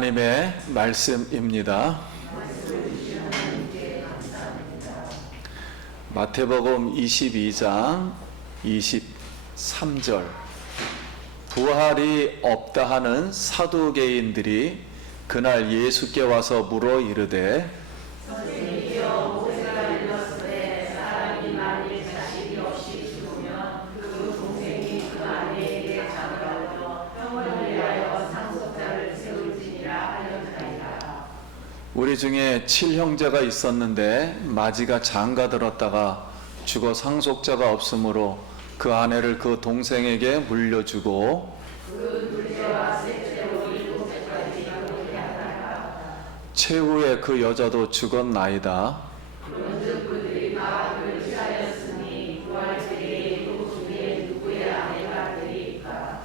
하나님의 말씀입니다. 마태복음 22장 23절. 부활이 없다 하는 사두개인들이 그날 예수께 와서 물어 이르되 선생님이여, 모세가 일렀으되 사람이 만일 자식이 없이 죽으면 그 동생이 그 아내에게 장가들어 형을 위하여 상속자를 세울지니라 하였나이다. 우리 중에 7형제가 있었는데 마지가 장가들었다가 죽어 상속자가 없으므로 그 아내를 그 동생에게 물려주고 그 둘째와 셋째로 7세까지 그렇게 하다가 최후에 그 여자도 죽었나이다. 그런즉 그들이 마음을 취하였으니 부활 때에 그 중에 누구의 아내가 되리까?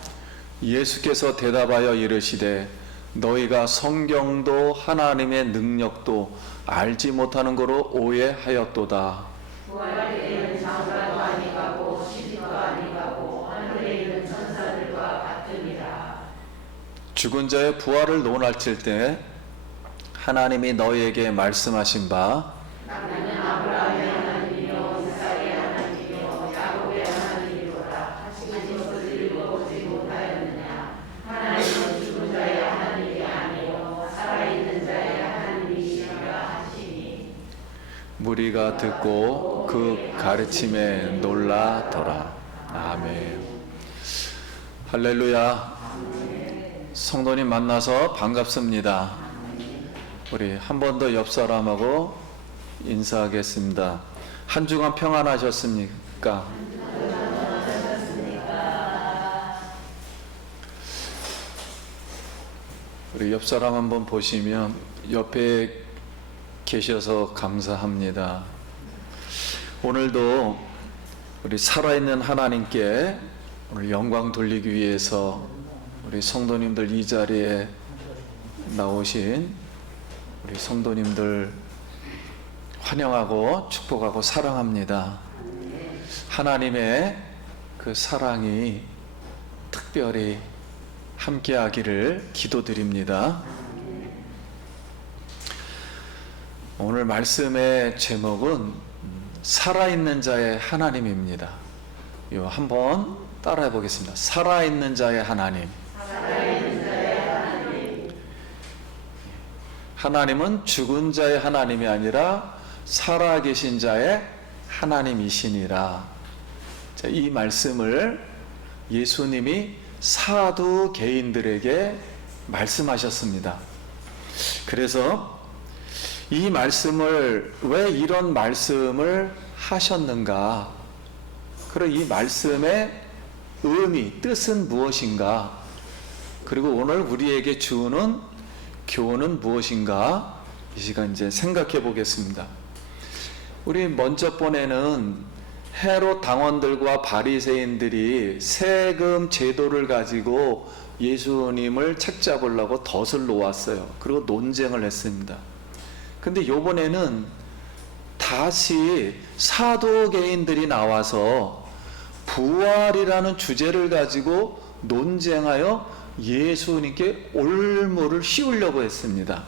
예수께서 대답하여 이르시되 너희가 성경도 하나님의 능력도 알지 못하는 거로 오해하였도다. 부활 때에는 장가도 아니가고 시집도 아니가고 하늘에 있는 천사들과 같으니라. 죽은 자의 부활을 논할칠 때 하나님이 너희에게 말씀하신 바 나는 아브라함의 하나님이요 이삭의 하나님이요 야곱의 하나님이로다 하신 것을 읽어보지 못하였느냐? 하나님은 죽은 자의 하나님이 아니요 살아있는 자의 하나님이시라 하시니. 무리가 듣고 그 가르침에 놀라더라. 아멘. 할렐루야. 성도님 만나서 반갑습니다. 우리 한 번 더 옆 사람하고 인사하겠습니다. 한 주간 평안하셨습니까? 우리 옆 사람 한번 보시면 옆에 계셔서 감사합니다. 오늘도 우리 살아있는 하나님께 오늘 영광 돌리기 위해서 우리 성도님들 이 자리에 나오신 우리 성도님들 환영하고 축복하고 사랑합니다. 하나님의 그 사랑이 특별히 함께하기를 기도드립니다. 오늘 말씀의 제목은 살아있는 자의 하나님입니다. 이거 한번 따라해 보겠습니다. 살아있는 자의 하나님. 하나님은 죽은 자의 하나님이 아니라 살아계신 자의 하나님이시니라. 자, 이 말씀을 예수님이 사두개인들에게 말씀하셨습니다. 그래서 이 말씀을 왜 이런 말씀을 하셨는가? 그리고 이 말씀의 의미, 뜻은 무엇인가? 그리고 오늘 우리에게 주는 교훈은 무엇인가? 이 시간 이제 생각해 보겠습니다. 우리 먼저 번에는 헤롯 당원들과 바리새인들이 세금 제도를 가지고 예수님을 책잡으려고 덫을 놓았어요. 그리고 논쟁을 했습니다. 근데 이번에는 다시 사두개인들이 나와서 부활이라는 주제를 가지고 논쟁하여 예수님께 올무를 씌우려고 했습니다.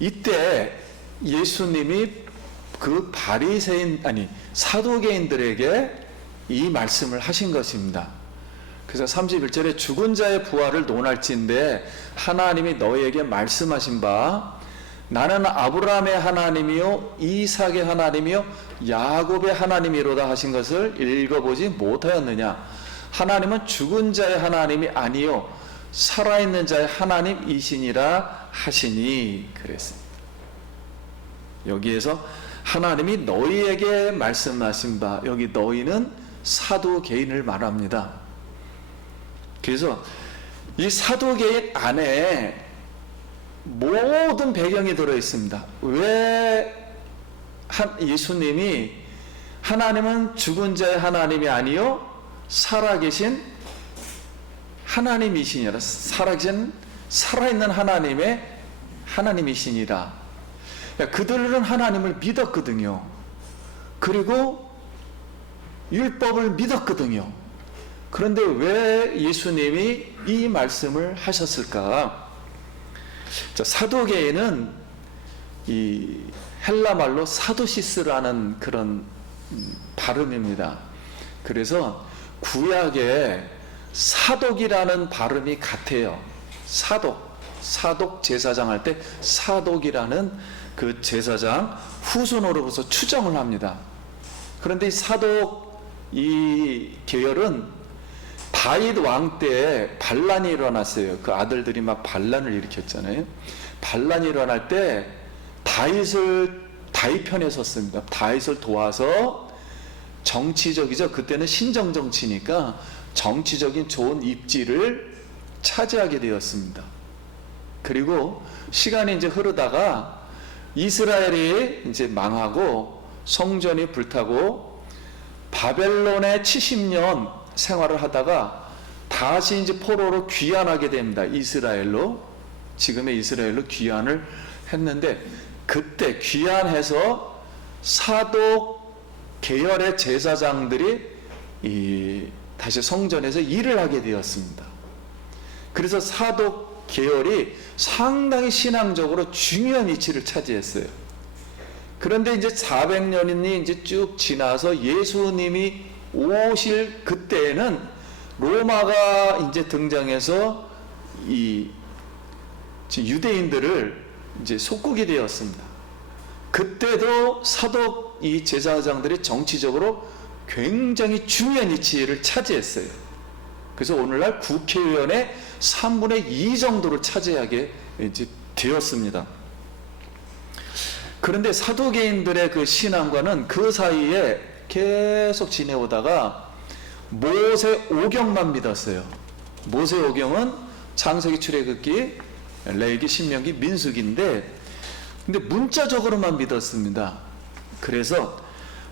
이때 예수님이 그 사두개인들에게 이 말씀을 하신 것입니다. 그래서 31절에 죽은 자의 부활을 논할진대 하나님이 너희에게 말씀하신 바 나는 아브라함의 하나님이요 이삭의 하나님이요 야곱의 하나님이로다 하신 것을 읽어보지 못하였느냐? 하나님은 죽은 자의 하나님이 아니요 살아있는 자의 하나님이시니라 하시니 그랬습니다. 여기에서 하나님이 너희에게 말씀하신 바, 여기 너희는 사두개인을 말합니다. 그래서 이 사두개인 안에 모든 배경이 들어 있습니다. 왜 예수님이 하나님은 죽은 자의 하나님이 아니요 살아계신 하나님이시니라, 살아있는 하나님의 하나님이시니라. 그들은 하나님을 믿었거든요. 그리고 율법을 믿었거든요. 그런데 왜 예수님이 이 말씀을 하셨을까? 자, 사도계에는 이 헬라 말로 사도시스라는 그런 발음입니다. 그래서 구약에 사독이라는 발음이 같아요. 사독 제사장 할 때 사독이라는 그 제사장 후손으로부터 추정을 합니다. 그런데 이 사독 이 계열은 다윗 왕 때 반란이 일어났어요. 그 아들들이 막 반란을 일으켰잖아요. 반란이 일어날 때 다윗 편에 섰습니다. 다윗을 도와서 정치적이죠. 그때는 신정 정치니까 정치적인 좋은 입지를 차지하게 되었습니다. 그리고 시간이 이제 흐르다가 이스라엘이 이제 망하고 성전이 불타고 바벨론에 70년 생활을 하다가 다시 이제 포로로 귀환하게 됩니다. 이스라엘로, 지금의 이스라엘로 귀환을 했는데, 그때 귀환해서 사독 계열의 제사장들이 다시 성전에서 일을 하게 되었습니다. 그래서 사독 계열이 상당히 신앙적으로 중요한 위치를 차지했어요. 그런데 이제 400년이 이제 쭉 지나서 예수님이 오실 그때에는 로마가 이제 등장해서 이 유대인들을 이제 속국이 되었습니다. 그때도 사독 이 제사장들이 정치적으로 굉장히 중요한 위치를 차지했어요. 그래서 오늘날 국회의원의 3분의 2 정도를 차지하게 이제 되었습니다. 그런데 사도계인들의 그 신앙과는 그 사이에 계속 지내오다가 모세오경만 믿었어요. 모세오경은 창세기, 출애굽기, 레위기, 신명기, 민수기인데, 근데 문자적으로만 믿었습니다. 그래서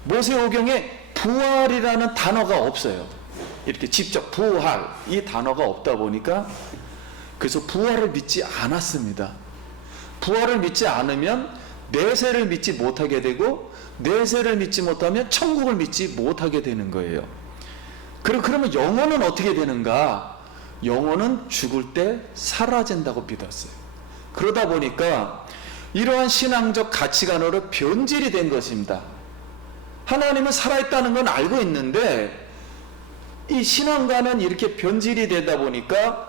모세오경에 부활이라는 단어가 없어요. 이렇게 직접 부활 이 단어가 없다 보니까, 그래서 부활을 믿지 않았습니다. 부활을 믿지 않으면 내세를 믿지 못하게 되고, 내세를 믿지 못하면 천국을 믿지 못하게 되는 거예요. 그러면 영혼은 어떻게 되는가? 영혼은 죽을 때 사라진다고 믿었어요. 그러다 보니까 이러한 신앙적 가치관으로 변질이 된 것입니다. 하나님은 살아있다는 건 알고 있는데 이 신앙과는 이렇게 변질이 되다 보니까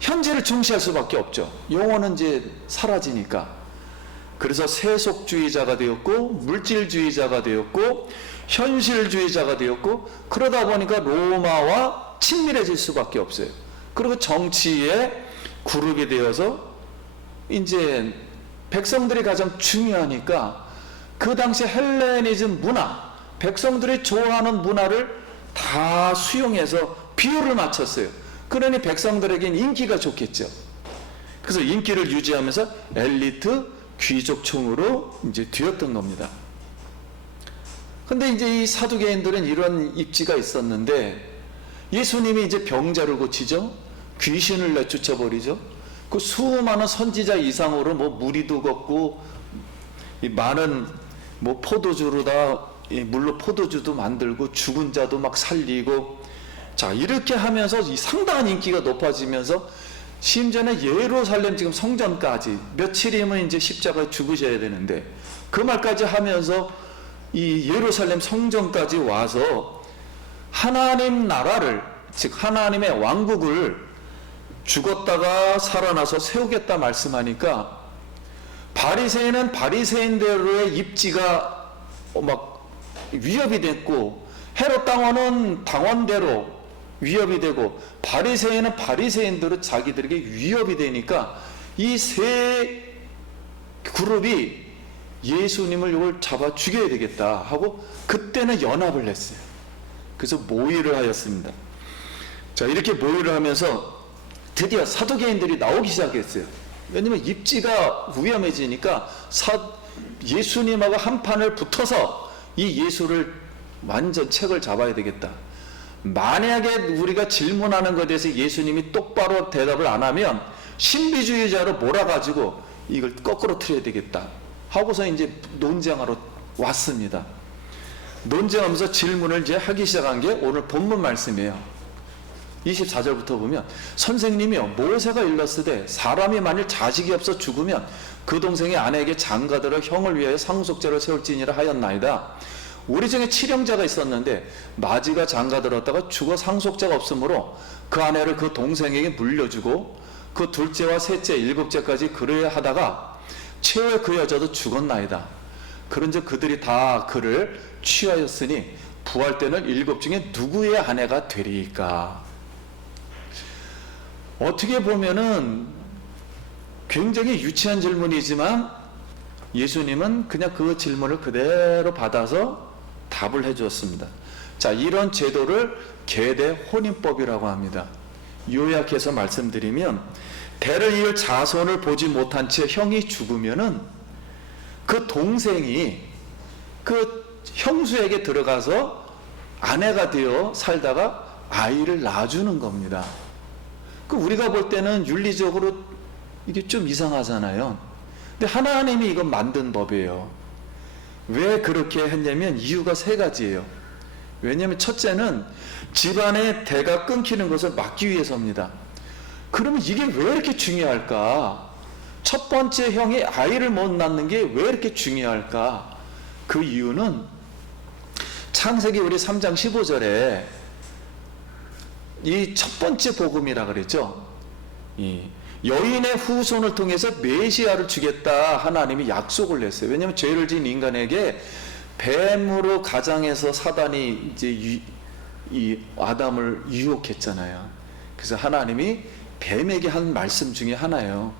현재를 중시할 수밖에 없죠. 영혼은 이제 사라지니까. 그래서 세속주의자가 되었고, 물질주의자가 되었고, 현실주의자가 되었고, 그러다 보니까 로마와 친밀해질 수밖에 없어요. 그리고 정치에 그룹이 되어서 이제 백성들이 가장 중요하니까 그 당시 헬레니즘 문화, 백성들이 좋아하는 문화를 다 수용해서 비율을 맞췄어요. 그러니 백성들에겐 인기가 좋겠죠. 그래서 인기를 유지하면서 엘리트 귀족층으로 이제 되었던 겁니다. 근데 이제 이 사두개인들은 이런 입지가 있었는데, 예수님이 이제 병자를 고치죠. 귀신을 내쫓아버리죠. 그 수많은 선지자 이상으로 뭐 무리도 걷고, 이 많은 뭐 포도주로다 물로 포도주도 만들고, 죽은 자도 막 살리고, 자 이렇게 하면서 이 상당한 인기가 높아지면서, 심지어는 예루살렘 지금 성전까지 며칠이면 이제 십자가에 죽으셔야 되는데 그 말까지 하면서 이 예루살렘 성전까지 와서 하나님 나라를, 즉 하나님의 왕국을 죽었다가 살아나서 세우겠다 말씀하니까, 바리새인은 바리새인대로의 입지가 막 위협이 됐고, 헤롯 당원은 당원대로 위협이 되고, 바리새인은 바리새인대로 자기들에게 위협이 되니까 이 세 그룹이 예수님을 이걸 잡아 죽여야 되겠다 하고 그때는 연합을 했어요. 그래서 모의를 하였습니다. 자, 이렇게 모의를 하면서 드디어 사두개인들이 나오기 시작했어요. 왜냐면 입지가 위험해지니까 예수님하고 한 판을 붙어서 이 예수를 완전 책을 잡아야 되겠다. 만약에 우리가 질문하는 것에 대해서 예수님이 똑바로 대답을 안 하면 신비주의자로 몰아가지고 이걸 거꾸로 틀어야 되겠다 하고서 이제 논쟁하러 왔습니다. 논쟁하면서 질문을 이제 하기 시작한 게 오늘 본문 말씀이에요. 24절부터 보면 선생님이여 모세가 일렀으되 사람이 만일 자식이 없어 죽으면 그 동생의 아내에게 장가들어 형을 위하여 상속죄를 세울지니라 하였나이다. 우리 중에 칠형제가 있었는데 마지가 장가들었다가 죽어 상속자가 없으므로 그 아내를 그 동생에게 물려주고 그 둘째와 셋째 일곱째까지 그러야 하다가 최후에 그 여자도 죽었나이다. 그런즉 그들이 다 그를 취하였으니 부활 때는 일곱 중에 누구의 아내가 되리까? 어떻게 보면은 굉장히 유치한 질문이지만 예수님은 그냥 그 질문을 그대로 받아서 답을 해주었습니다. 자, 이런 제도를 계대 혼인법이라고 합니다. 요약해서 말씀드리면 대를 이을 자손을 보지 못한 채 형이 죽으면은 그 동생이 그 형수에게 들어가서 아내가 되어 살다가 아이를 낳아주는 겁니다. 그 우리가 볼 때는 윤리적으로 이게 좀 이상하잖아요. 근데 하나님이 이건 만든 법이에요. 왜 그렇게 했냐면 이유가 세 가지예요. 왜냐하면 첫째는 집안의 대가 끊기는 것을 막기 위해서입니다. 그러면 이게 왜 이렇게 중요할까? 첫 번째 형이 아이를 못 낳는 게 왜 이렇게 중요할까? 그 이유는 창세기 우리 3장 15절에 이 첫 번째 복음이라 그랬죠. 이 여인의 후손을 통해서 메시아를 주겠다 하나님이 약속을 했어요. 왜냐하면 죄를 지은 인간에게 뱀으로 가장해서 사단이 이제 이 아담을 유혹했잖아요. 그래서 하나님이 뱀에게 한 말씀 중에 하나예요.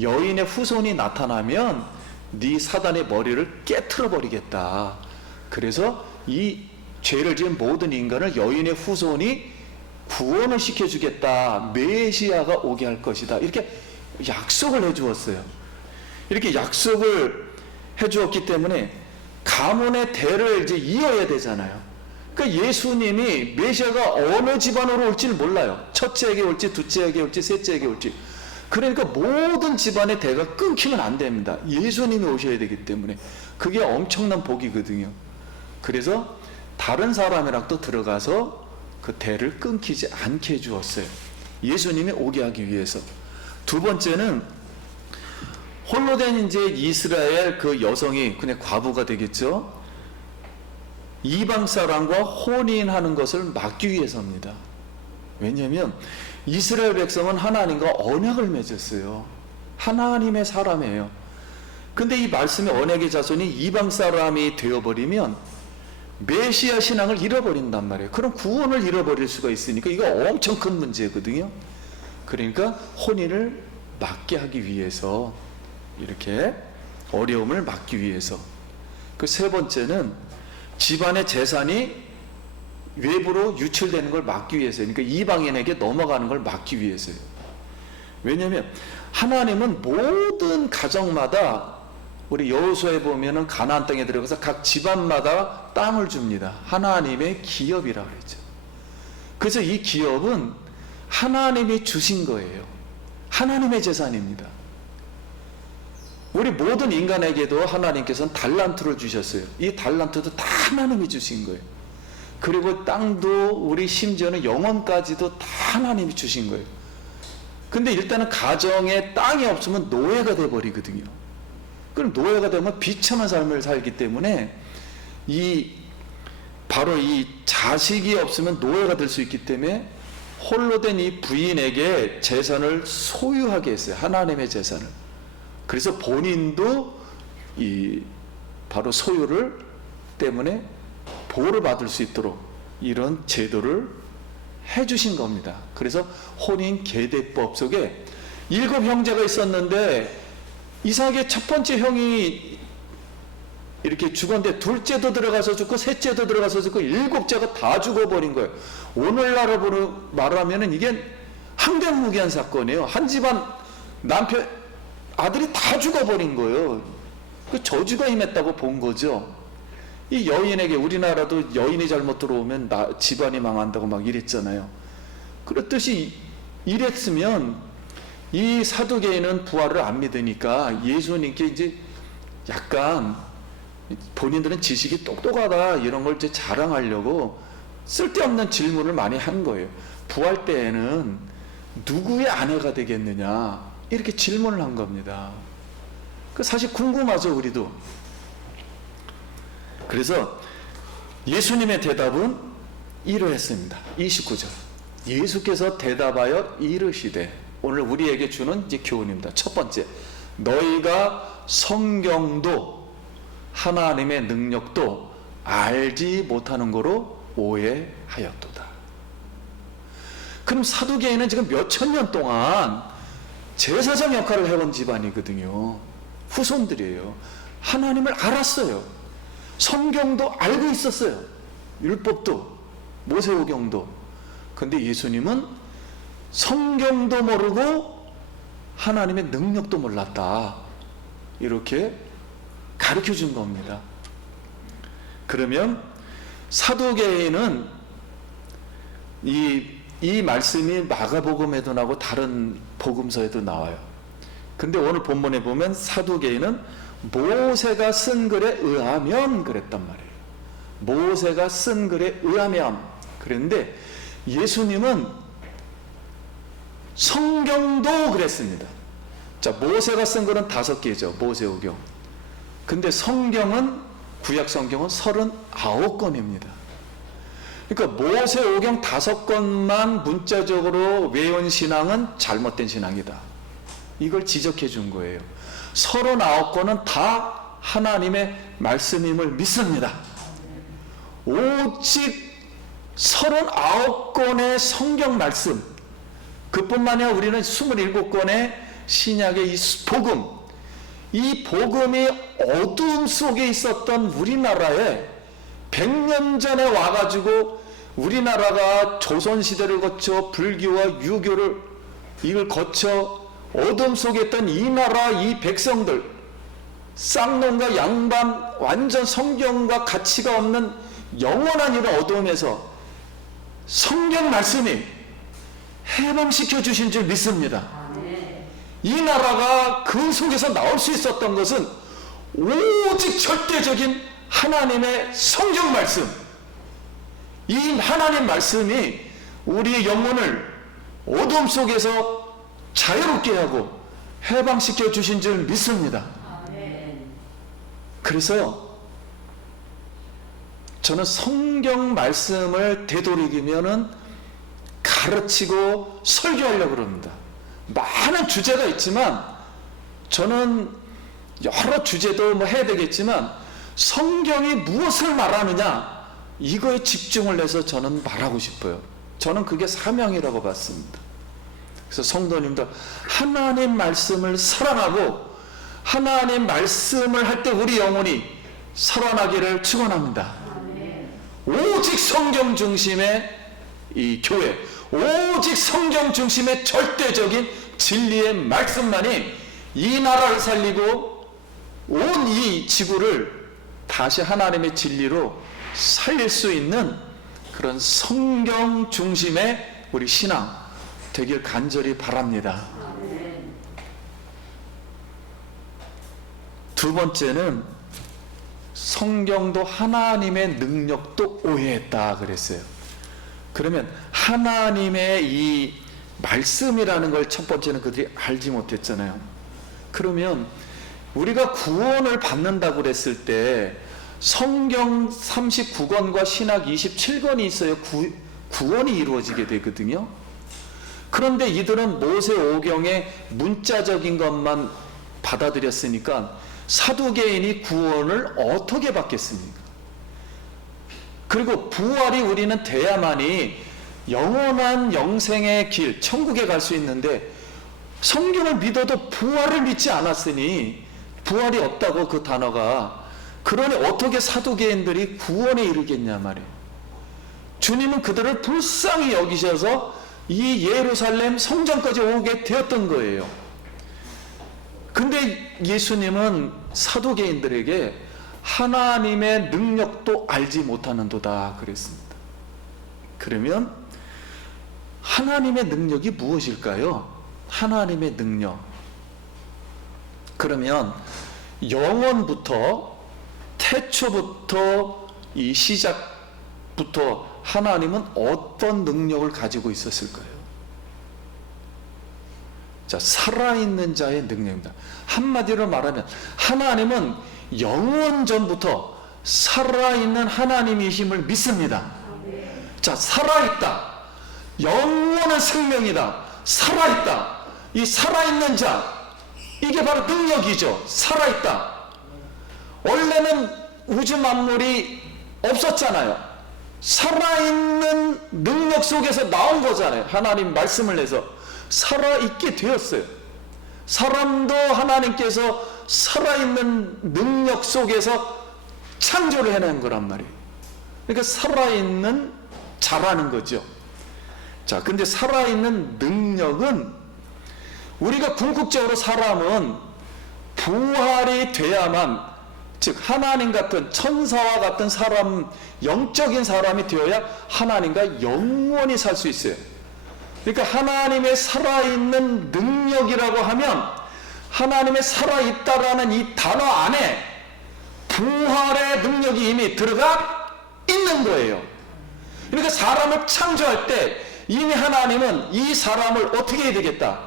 여인의 후손이 나타나면 네 사단의 머리를 깨트려 버리겠다. 그래서 이 죄를 지은 모든 인간을 여인의 후손이 구원을 시켜주겠다. 메시아가 오게 할 것이다. 이렇게 약속을 해주었어요. 이렇게 약속을 해주었기 때문에 가문의 대를 이제 이어야 되잖아요. 그러니까 예수님이 메시아가 어느 집안으로 올지를 몰라요. 첫째에게 올지, 둘째에게 올지, 셋째에게 올지. 그러니까 모든 집안의 대가 끊기면 안 됩니다. 예수님이 오셔야 되기 때문에. 그게 엄청난 복이거든요. 그래서 다른 사람이랑 또 들어가서 그 대를 끊기지 않게 해주었어요. 예수님이 오게 하기 위해서. 두 번째는 홀로 된 이제 이스라엘 그 여성이 그냥 과부가 되겠죠. 이방 사람과 혼인하는 것을 막기 위해서입니다. 왜냐하면 이스라엘 백성은 하나님과 언약을 맺었어요. 하나님의 사람이에요. 근데 이 말씀의 언약의 자손이 이방 사람이 되어버리면 메시아 신앙을 잃어버린단 말이에요. 그럼 구원을 잃어버릴 수가 있으니까 이거 엄청 큰 문제거든요. 그러니까 혼인을 막게 하기 위해서, 이렇게 어려움을 막기 위해서. 그 세 번째는 집안의 재산이 외부로 유출되는 걸 막기 위해서요. 그러니까 이방인에게 넘어가는 걸 막기 위해서요. 왜냐하면 하나님은 모든 가정마다, 우리 여호수아에 보면은 가나안 땅에 들어가서 각 집안마다 땅을 줍니다. 하나님의 기업이라고 그랬죠. 그래서 이 기업은 하나님이 주신 거예요. 하나님의 재산입니다. 우리 모든 인간에게도 하나님께서는 달란트를 주셨어요. 이 달란트도 다 하나님이 주신 거예요. 그리고 땅도, 우리 심지어는 영혼까지도 다 하나님이 주신 거예요. 근데 일단은 가정에 땅이 없으면 노예가 돼버리거든요. 그럼 노예가 되면 비참한 삶을 살기 때문에 바로 이 자식이 없으면 노예가 될 수 있기 때문에 홀로 된 이 부인에게 재산을 소유하게 했어요. 하나님의 재산을. 그래서 본인도 바로 소유를 때문에 보호를 받을 수 있도록 이런 제도를 해주신 겁니다. 그래서 혼인 계대법 속에 7 형제가 있었는데 이상하게 첫 번째 형이 이렇게 죽었는데 둘째도 들어가서 죽고 셋째도 들어가서 죽고 7째가 다 죽어버린 거예요. 오늘날로 말하면 이게 항대무기한 사건이에요. 한 집안 남편 아들이 다 죽어버린 거예요. 그 저주가 임했다고 본 거죠. 이 여인에게, 우리나라도 여인이 잘못 들어오면 집안이 망한다고 막 이랬잖아요. 그렇듯이 이랬으면 이 사두개인은 부활을 안 믿으니까 예수님께 이제 약간 본인들은 지식이 똑똑하다 이런 걸 이제 자랑하려고 쓸데없는 질문을 많이 한 거예요. 부활 때에는 누구의 아내가 되겠느냐 이렇게 질문을 한 겁니다. 그 사실 궁금하죠, 우리도. 그래서 예수님의 대답은 이러했습니다. 29절. 예수께서 대답하여 이르시되, 오늘 우리에게 주는 이제 교훈입니다. 첫 번째, 너희가 성경도 하나님의 능력도 알지 못하는 거로 오해하였도다. 그럼 사두개인은 지금 몇천 년 동안 제사장 역할을 해온 집안이거든요. 후손들이에요. 하나님을 알았어요. 성경도 알고 있었어요. 율법도, 모세오경도. 근데 예수님은 성경도 모르고 하나님의 능력도 몰랐다. 이렇게 가르쳐 준 겁니다. 그러면 사두개인은 이 말씀이 마가복음에도 나오고 다른 복음서에도 나와요. 근데 오늘 본문에 보면 사두개인은 모세가 쓴 글에 의하면 그랬단 말이에요. 모세가 쓴 글에 의하면 그랬는데 예수님은 성경도 그랬습니다. 자, 모세가 쓴 글은 5개죠. 모세오경. 근데 성경은, 구약 성경은 39권입니다. 그러니까 모세오경 5권만 문자적으로 외운 신앙은 잘못된 신앙이다. 이걸 지적해 준 거예요. 39권은 다 하나님의 말씀임을 믿습니다. 오직 39권의 성경 말씀, 그뿐만이 아니라 우리는 27권의 신약의 이 복음, 이 복음이 어두움 속에 있었던 우리나라에 100년 전에 와가지고 우리나라가 조선시대를 거쳐 불교와 유교를 이걸 거쳐 어둠 속에 있던 이 나라 이 백성들, 쌍놈과 양반, 완전 성경과 가치가 없는 영원한 이런 어둠에서 성경 말씀이 해방시켜 주신 줄 믿습니다. 이 나라가 그 속에서 나올 수 있었던 것은 오직 절대적인 하나님의 성경 말씀, 이 하나님 말씀이 우리의 영혼을 어둠 속에서 자유롭게 하고 해방시켜 주신 줄 믿습니다. 그래서 저는 성경 말씀을 되도록이면은 가르치고 설교하려고 그럽니다. 많은 주제가 있지만 저는 여러 주제도 뭐 해야 되겠지만 성경이 무엇을 말하느냐 이거에 집중을 해서 저는 말하고 싶어요. 저는 그게 사명이라고 봤습니다. 그래서 성도님들, 하나님 말씀을 사랑하고 하나님 말씀을 할 때 우리 영혼이 살아나기를 축원합니다. 오직 성경 중심의 이 교회, 오직 성경 중심의 절대적인 진리의 말씀만이 이 나라를 살리고 온 이 지구를 다시 하나님의 진리로 살릴 수 있는 그런 성경 중심의 우리 신앙 되길 간절히 바랍니다. 두 번째는 성경도 하나님의 능력도 오해했다 그랬어요. 그러면 하나님의 이 말씀이라는 걸 첫 번째는 그들이 알지 못했잖아요. 그러면 우리가 구원을 받는다고 그랬을 때 성경 39권과 신학 27권이 있어야 구원이 이루어지게 되거든요. 그런데 이들은 모세오경의 문자적인 것만 받아들였으니까 사두개인이 구원을 어떻게 받겠습니까? 그리고 부활이 우리는 돼야만이 영원한 영생의 길, 천국에 갈 수 있는데 성경을 믿어도 부활을 믿지 않았으니 부활이 없다고 그 단어가, 그러니 어떻게 사두개인들이 구원에 이르겠냐 말이에요. 주님은 그들을 불쌍히 여기셔서 이 예루살렘 성전까지 오게 되었던 거예요. 근데 예수님은 사두개인들에게 하나님의 능력도 알지 못하는도다 그랬습니다. 그러면 하나님의 능력이 무엇일까요? 하나님의 능력. 그러면 영원부터 태초부터 이 시작부터 하나님은 어떤 능력을 가지고 있었을까요? 자, 살아있는 자의 능력입니다. 한마디로 말하면 하나님은 영원 전부터 살아있는 하나님이심을 믿습니다. 자, 살아있다. 영원한 생명이다. 살아있다. 이 살아있는 자, 이게 바로 능력이죠. 살아있다. 원래는 우주 만물이 없었잖아요. 살아있는 능력 속에서 나온 거잖아요. 하나님 말씀을 내서 살아있게 되었어요. 사람도 하나님께서 살아있는 능력 속에서 창조를 해낸 거란 말이에요. 그러니까 살아있는 자라는 거죠. 자, 근데 살아있는 능력은 우리가 궁극적으로 사람은 부활이 돼야만, 즉 하나님 같은 천사와 같은 사람, 영적인 사람이 되어야 하나님과 영원히 살 수 있어요. 그러니까 하나님의 살아있는 능력이라고 하면 하나님의 살아있다라는 이 단어 안에 부활의 능력이 이미 들어가 있는 거예요. 그러니까 사람을 창조할 때 이미 하나님은 이 사람을 어떻게 해야 되겠다?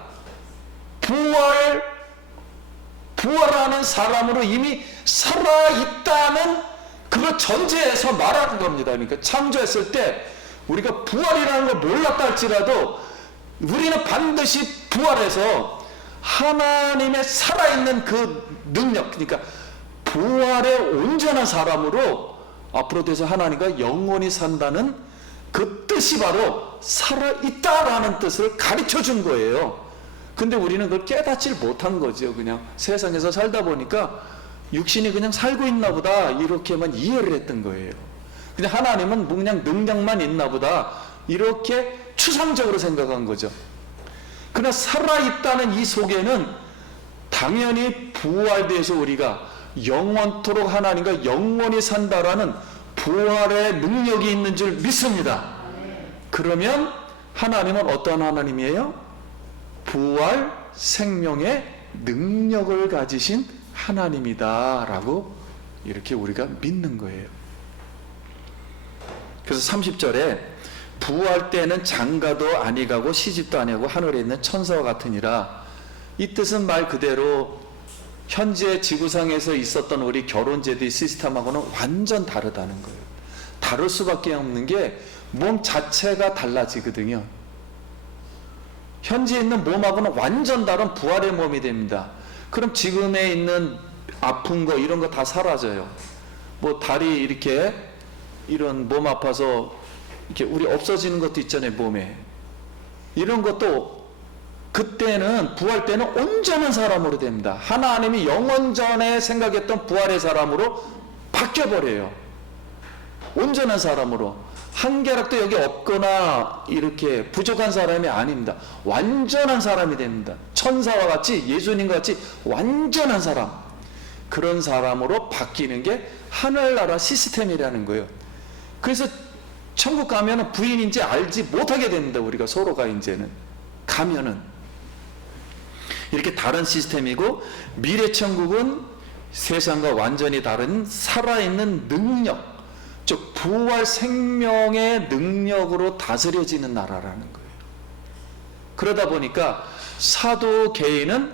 부활하는 사람으로 이미 살아있다는 그걸 전제해서 말하는 겁니다. 그러니까 창조했을 때 우리가 부활이라는 걸 몰랐다 할지라도 우리는 반드시 부활해서 하나님의 살아있는 그 능력, 그러니까 부활의 온전한 사람으로 앞으로 돼서 하나님과 영원히 산다는 그 뜻이 바로 살아있다라는 뜻을 가르쳐 준 거예요. 근데 우리는 그걸 깨닫질 못한 거죠. 그냥 세상에서 살다 보니까 육신이 그냥 살고 있나 보다 이렇게만 이해를 했던 거예요. 그냥 하나님은 그냥 능력만 있나 보다 이렇게 추상적으로 생각한 거죠. 그러나 살아있다는 이 속에는 당연히 부활돼서 우리가 영원토록 하나님과 영원히 산다라는 부활의 능력이 있는 줄 믿습니다. 그러면 하나님은 어떤 하나님이에요? 부활 생명의 능력을 가지신 하나님이다 라고 이렇게 우리가 믿는 거예요. 그래서 30절에 부활 때는 장가도 아니가고 시집도 아니하고 하늘에 있는 천사와 같으니라. 이 뜻은 말 그대로 현재 지구상에서 있었던 우리 결혼제도의 시스템하고는 완전 다르다는 거예요. 다를 수밖에 없는 게 몸 자체가 달라지거든요. 현재 있는 몸하고는 완전 다른 부활의 몸이 됩니다. 그럼 지금에 있는 아픈 거 이런 거 다 사라져요. 뭐 다리 이렇게 이런 몸 아파서 이렇게 우리 없어지는 것도 있잖아요. 몸에 이런 것도 그때는 부활 때는 온전한 사람으로 됩니다. 하나님이 영원 전에 생각했던 부활의 사람으로 바뀌어버려요. 온전한 사람으로. 한 계락도 여기 없거나 이렇게 부족한 사람이 아닙니다. 완전한 사람이 됩니다. 천사와 같이 예수님과 같이 완전한 사람, 그런 사람으로 바뀌는 게 하늘나라 시스템이라는 거예요. 그래서 천국 가면은 부인인지 알지 못하게 됩니다. 우리가 서로가 이제는 가면은 이렇게 다른 시스템이고, 미래 천국은 세상과 완전히 다른 살아있는 능력, 즉 부활 생명의 능력으로 다스려지는 나라라는 거예요. 그러다 보니까 사도계인은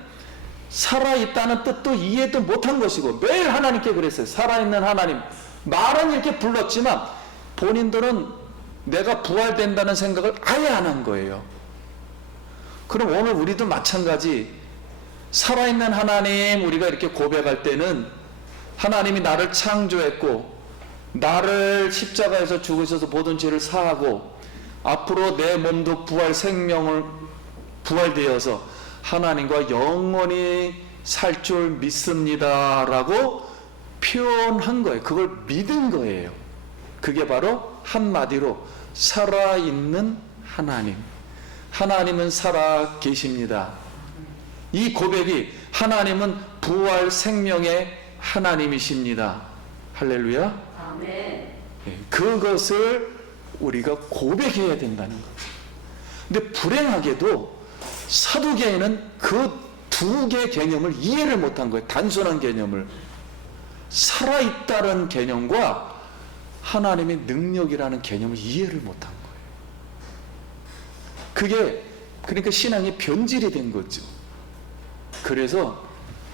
살아있다는 뜻도 이해도 못한 것이고 매일 하나님께 그랬어요. 살아있는 하나님, 말은 이렇게 불렀지만 본인들은 내가 부활된다는 생각을 아예 안 한 거예요. 그럼 오늘 우리도 마찬가지, 살아있는 하나님 우리가 이렇게 고백할 때는 하나님이 나를 창조했고 나를 십자가에서 죽으셔서 모든 죄를 사하고 앞으로 내 몸도 부활 생명을 부활되어서 하나님과 영원히 살 줄 믿습니다 라고 표현한 거예요. 그걸 믿은 거예요. 그게 바로 한마디로 살아있는 하나님, 하나님은 살아 계십니다. 이 고백이 하나님은 부활 생명의 하나님이십니다. 할렐루야. 아멘. 그것을 우리가 고백해야 된다는 거예요. 근데 불행하게도 사두개인은 그 두 개의 개념을 이해를 못한 거예요. 단순한 개념을. 살아있다는 개념과 하나님의 능력이라는 개념을 이해를 못한 거예요. 그게 그러니까 신앙이 변질이 된 거죠. 그래서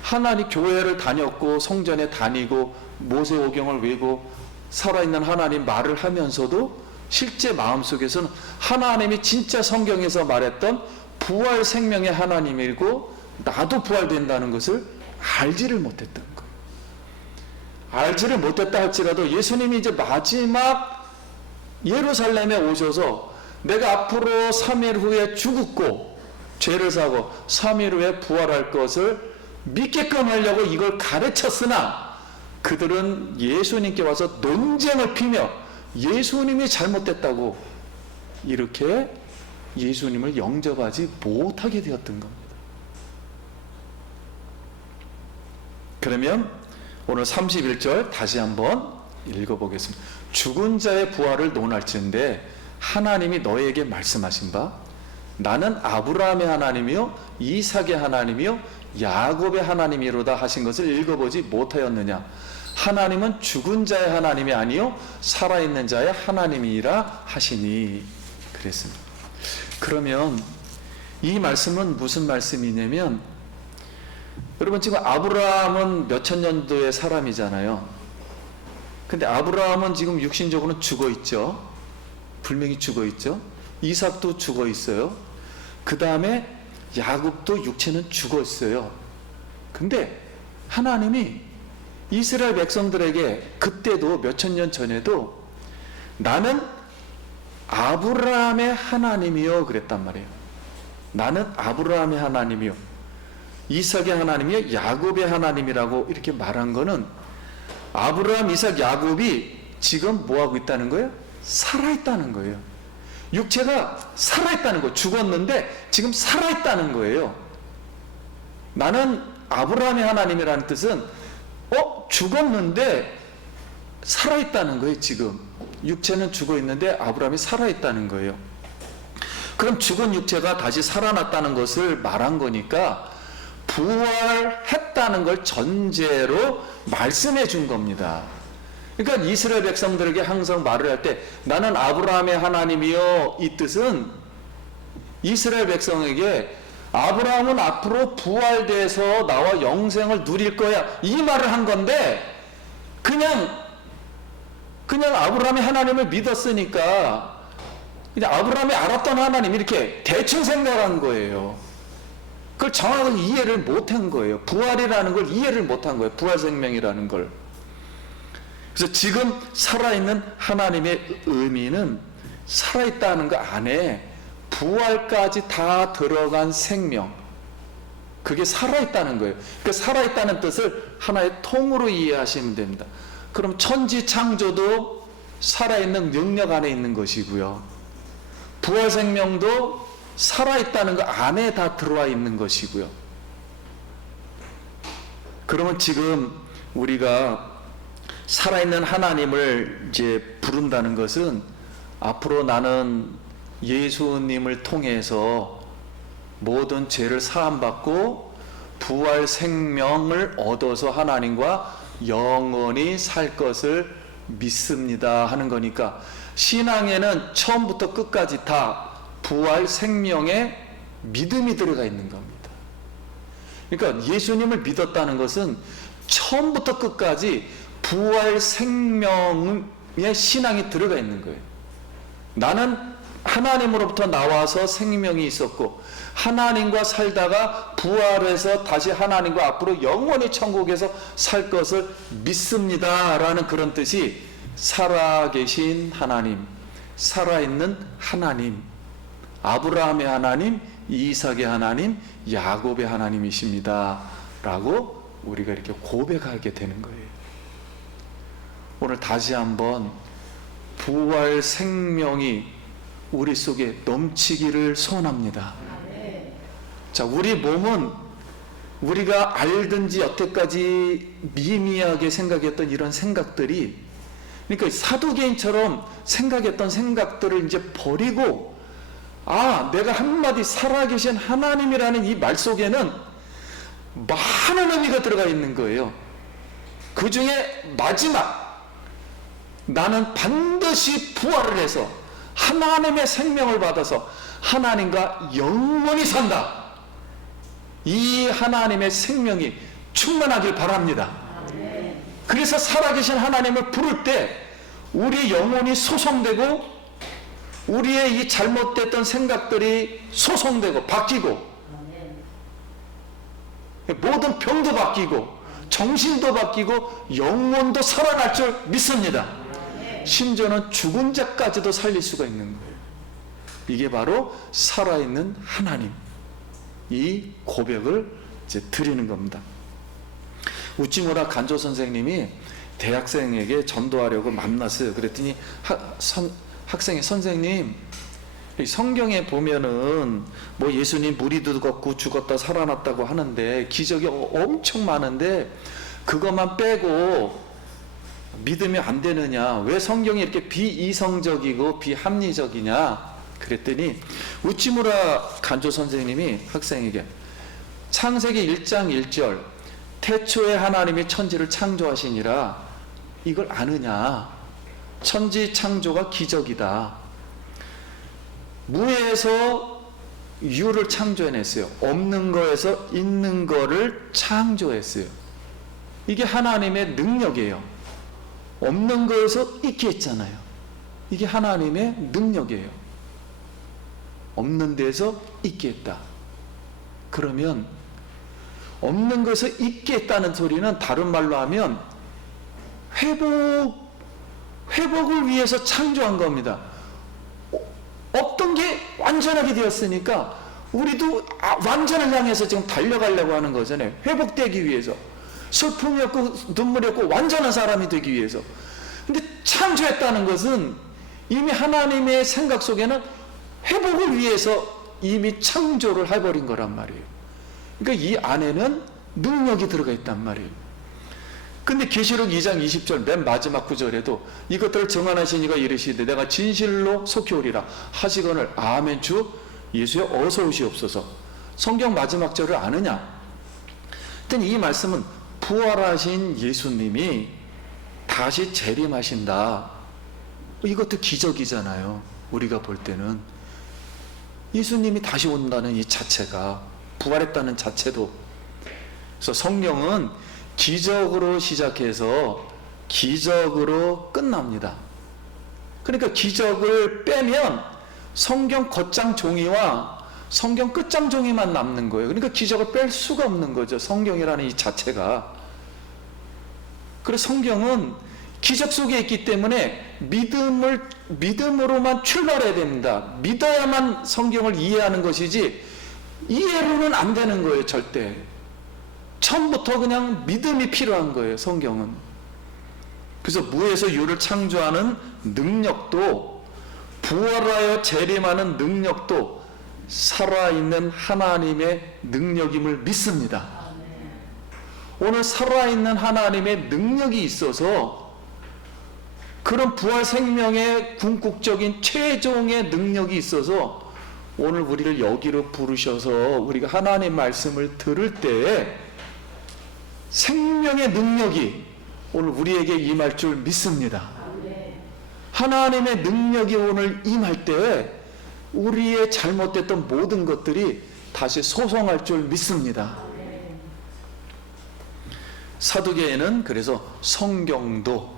하나님 교회를 다녔고 성전에 다니고 모세오경을 외고 살아있는 하나님 말을 하면서도 실제 마음속에서는 하나님이 진짜 성경에서 말했던 부활 생명의 하나님이고 나도 부활된다는 것을 알지를 못했던 거예요. 알지를 못했다 할지라도 예수님이 이제 마지막 예루살렘에 오셔서 내가 앞으로 3일 후에 죽었고 죄를 사고 3일 후에 부활할 것을 믿게끔 하려고 이걸 가르쳤으나 그들은 예수님께 와서 논쟁을 피며 예수님이 잘못됐다고 이렇게 예수님을 영접하지 못하게 되었던 겁니다. 그러면 오늘 31절 다시 한번 읽어보겠습니다. 죽은 자의 부활을 논할진대 하나님이 너에게 말씀하신 바 나는 아브라함의 하나님이요 이삭의 하나님이요 야곱의 하나님이로다 하신 것을 읽어보지 못하였느냐. 하나님은 죽은 자의 하나님이 아니요 살아있는 자의 하나님이라 하시니 그랬습니다. 그러면 이 말씀은 무슨 말씀이냐면 여러분 지금 아브라함은 몇천 년도의 사람이잖아요. 근데 아브라함은 지금 육신적으로는 죽어 있죠. 분명히 죽어 있죠. 이삭도 죽어 있어요. 그 다음에 야곱도 육체는 죽어 있어요. 근데 하나님이 이스라엘 백성들에게 그때도 몇천 년 전에도 나는 아브라함의 하나님이요 그랬단 말이에요. 나는 아브라함의 하나님이요 이삭의 하나님이요 야곱의 하나님이라고 이렇게 말한 거는 아브라함, 이삭, 야곱이 지금 뭐하고 있다는 거예요? 살아있다는 거예요. 육체가 살아있다는 거예요. 죽었는데 지금 살아있다는 거예요. 나는 아브라함의 하나님이라는 뜻은 죽었는데 살아있다는 거예요. 지금 육체는 죽어있는데 아브라함이 살아있다는 거예요. 그럼 죽은 육체가 다시 살아났다는 것을 말한 거니까 부활했다는 걸 전제로 말씀해 준 겁니다. 그러니까 이스라엘 백성들에게 항상 말을 할 때 나는 아브라함의 하나님이요 이 뜻은 이스라엘 백성에게 아브라함은 앞으로 부활돼서 나와 영생을 누릴 거야 이 말을 한 건데 그냥 아브라함의 하나님을 믿었으니까 그냥 아브라함이 알았던 하나님 이렇게 대충 생각한 거예요. 그걸 정확하게 이해를 못한 거예요. 부활이라는 걸 이해를 못한 거예요. 부활 생명이라는 걸. 그래서 지금 살아있는 하나님의 의미는 살아있다는 거 안에 부활까지 다 들어간 생명, 그게 살아있다는 거예요. 그 살아있다는 뜻을 하나의 통으로 이해하시면 됩니다. 그럼 천지 창조도 살아있는 능력 안에 있는 것이고요. 부활 생명도 살아있다는 거 안에 다 들어와 있는 것이고요. 그러면 지금 우리가 살아있는 하나님을 이제 부른다는 것은 앞으로 나는 예수님을 통해서 모든 죄를 사함받고 부활 생명을 얻어서 하나님과 영원히 살 것을 믿습니다 하는 거니까 신앙에는 처음부터 끝까지 다 부활 생명의 믿음이 들어가 있는 겁니다. 그러니까 예수님을 믿었다는 것은 처음부터 끝까지 부활 생명의 신앙이 들어가 있는 거예요. 나는 하나님으로부터 나와서 생명이 있었고 하나님과 살다가 부활해서 다시 하나님과 앞으로 영원히 천국에서 살 것을 믿습니다 라는 그런 뜻이 살아계신 하나님, 살아있는 하나님, 아브라함의 하나님, 이삭의 하나님, 야곱의 하나님이십니다 라고 우리가 이렇게 고백하게 되는 거예요. 오늘 다시 한번 부활 생명이 우리 속에 넘치기를 소원합니다. 자, 우리 몸은 우리가 알든지 여태까지 미미하게 생각했던 이런 생각들이, 그러니까 사도개인처럼 생각했던 생각들을 이제 버리고, 내가 한마디 살아계신 하나님이라는 이 말 속에는 많은 의미가 들어가 있는 거예요. 그 중에 마지막, 나는 반드시 부활을 해서 하나님의 생명을 받아서 하나님과 영원히 산다. 이 하나님의 생명이 충만하길 바랍니다. 그래서 살아계신 하나님을 부를 때 우리 영혼이 소송되고 우리의 이 잘못됐던 생각들이 소송되고 바뀌고 모든 병도 바뀌고 정신도 바뀌고 영혼도 살아날 줄 믿습니다. 심지어는 죽은 자까지도 살릴 수가 있는 거예요. 이게 바로 살아있는 하나님, 이 고백을 이제 드리는 겁니다. 우찌무라 간조 선생님이 대학생에게 전도하려고 만났어요. 그랬더니 학생이 선생님, 성경에 보면은 뭐 예수님 무리도 걷고 죽었다 살아났다고 하는데 기적이 엄청 많은데 그것만 빼고 믿으면 안 되느냐? 왜 성경이 이렇게 비이성적이고 비합리적이냐? 그랬더니 우찌무라 간조 선생님이 학생에게 창세기 1장 1절 태초에 하나님이 천지를 창조하시니라 이걸 아느냐? 천지 창조가 기적이다. 무에서 유를 창조해냈어요. 없는 거에서 있는 거를 창조했어요. 이게 하나님의 능력이에요. 없는 거에서 있게 했잖아요. 이게 하나님의 능력이에요. 없는 데서 있게 했다. 그러면 없는 것을 있게 했다는 소리는 다른 말로 하면 회복을 위해서 창조한 겁니다. 없던 게 완전하게 되었으니까 우리도 완전을 향해서 지금 달려가려고 하는 거잖아요. 회복되기 위해서. 슬픔이 없고 눈물이 없고 완전한 사람이 되기 위해서. 근데 창조했다는 것은 이미 하나님의 생각 속에는 회복을 위해서 이미 창조를 해버린 거란 말이에요. 그러니까 이 안에는 능력이 들어가 있단 말이에요. 근데 계시록 2장 20절 맨 마지막 구절에도 이것들을 정하신 이가 이르시되 내가 진실로 속히 오리라 하시거늘 아멘 주 예수여 어서 오시옵소서. 성경 마지막 절을 아느냐? 근데 이 말씀은 부활하신 예수님이 다시 재림하신다. 이것도 기적이잖아요. 우리가 볼 때는 예수님이 다시 온다는 이 자체가, 부활했다는 자체도. 그래서 성경은 기적으로 시작해서 기적으로 끝납니다. 그러니까 기적을 빼면 성경 겉장 종이와 성경 끝장 종이만 남는 거예요. 그러니까 기적을 뺄 수가 없는 거죠. 성경이라는 이 자체가. 그래서 성경은 기적 속에 있기 때문에 믿음으로만 출발해야 됩니다. 믿어야만 성경을 이해하는 것이지 이해로는 안 되는 거예요. 절대. 처음부터 그냥 믿음이 필요한 거예요. 성경은. 그래서 무에서 유를 창조하는 능력도 부활하여 재림하는 능력도 살아있는 하나님의 능력임을 믿습니다. 오늘 살아있는 하나님의 능력이 있어서 그런 부활 생명의 궁극적인 최종의 능력이 있어서 오늘 우리를 여기로 부르셔서 우리가 하나님 말씀을 들을 때에 생명의 능력이 오늘 우리에게 임할 줄 믿습니다. 하나님의 능력이 오늘 임할 때에 우리의 잘못됐던 모든 것들이 다시 소송할 줄 믿습니다. 사두개에는 그래서 성경도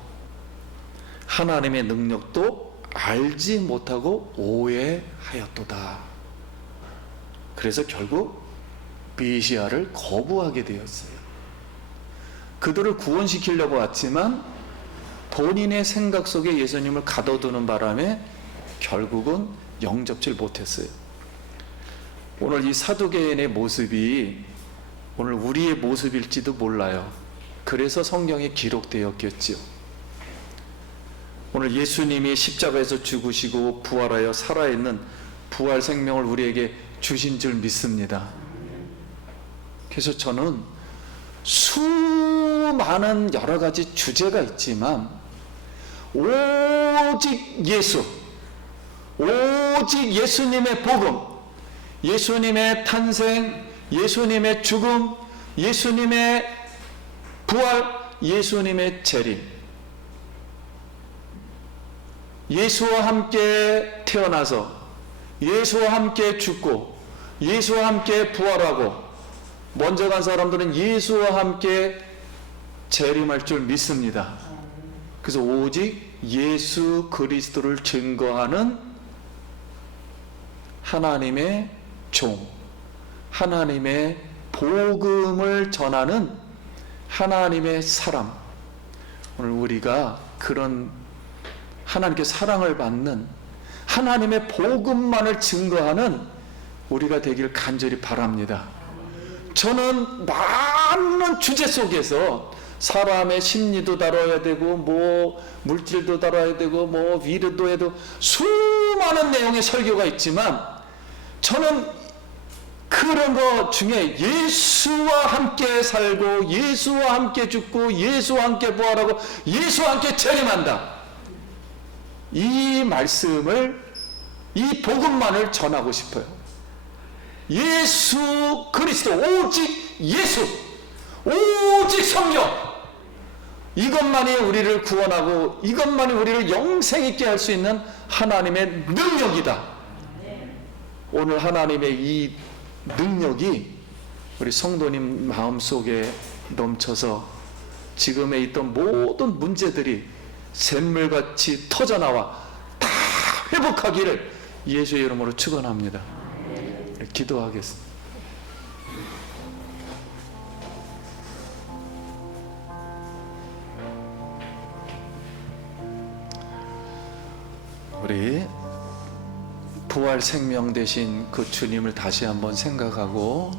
하나님의 능력도 알지 못하고 오해하였도다. 그래서 결국 메시아를 거부하게 되었어요. 그들을 구원시키려고 왔지만 본인의 생각 속에 예수님을 가둬두는 바람에 결국은 영접질 못했어요. 오늘 이 사두개인의 모습이 오늘 우리의 모습일지도 몰라요. 그래서 성경에 기록되었겠지요. 오늘 예수님이 십자가에서 죽으시고 부활하여 살아있는 부활 생명을 우리에게 주신 줄 믿습니다. 그래서 저는 수많은 여러 가지 주제가 있지만 오직 예수, 오직 예수님의 복음, 예수님의 탄생, 예수님의 죽음, 예수님의 부활, 예수님의 재림, 예수와 함께 태어나서 예수와 함께 죽고 예수와 함께 부활하고 먼저 간 사람들은 예수와 함께 재림할 줄 믿습니다. 그래서 오직 예수 그리스도를 증거하는 하나님의 종, 하나님의 복음을 전하는 하나님의 사람. 오늘 우리가 그런 하나님께 사랑을 받는 하나님의 복음만을 증거하는 우리가 되길 간절히 바랍니다. 저는 많은 주제 속에서 사람의 심리도 다뤄야 되고 뭐 물질도 다뤄야 되고 뭐 위로도 해도 수많은 내용의 설교가 있지만 저는 그런 것 중에 예수와 함께 살고 예수와 함께 죽고 예수와 함께 부활하고 예수와 함께 재림한다, 이 말씀을, 이 복음만을 전하고 싶어요. 예수 그리스도, 오직 예수, 오직 성령, 이것만이 우리를 구원하고 이것만이 우리를 영생 있게 할 수 있는 하나님의 능력이다. 오늘 하나님의 이 능력이 우리 성도님 마음속에 넘쳐서 지금에 있던 모든 문제들이 샘물같이 터져나와 다 회복하기를 예수의 이름으로 축원합니다. 기도하겠습니다. 우리 부활 생명 되신 그 주님을 다시 한번 생각하고,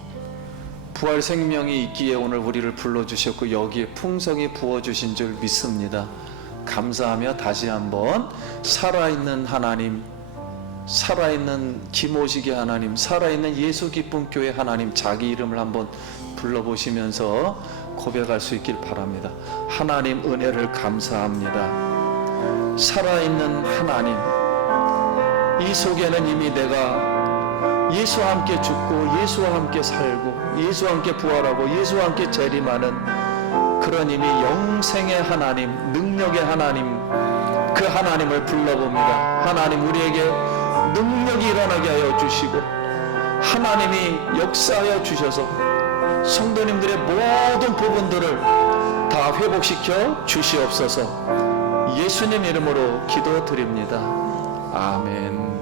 부활 생명이 있기에 오늘 우리를 불러주셨고 여기에 풍성히 부어주신 줄 믿습니다. 감사하며 다시 한번 살아있는 하나님, 살아있는 김오식의 하나님, 살아있는 예수 기쁨 교회 하나님, 자기 이름을 한번 불러보시면서 고백할 수 있길 바랍니다. 하나님 은혜를 감사합니다. 살아있는 하나님, 이 속에는 이미 내가 예수와 함께 죽고 예수와 함께 살고 예수와 함께 부활하고 예수와 함께 재림하는 그런 이미 영생의 하나님, 능력의 하나님, 그 하나님을 불러봅니다. 하나님, 우리에게 능력이 일어나게 하여 주시고 하나님이 역사하여 주셔서 성도님들의 모든 부분들을 다 회복시켜 주시옵소서. 예수님 이름으로 기도드립니다. 아멘.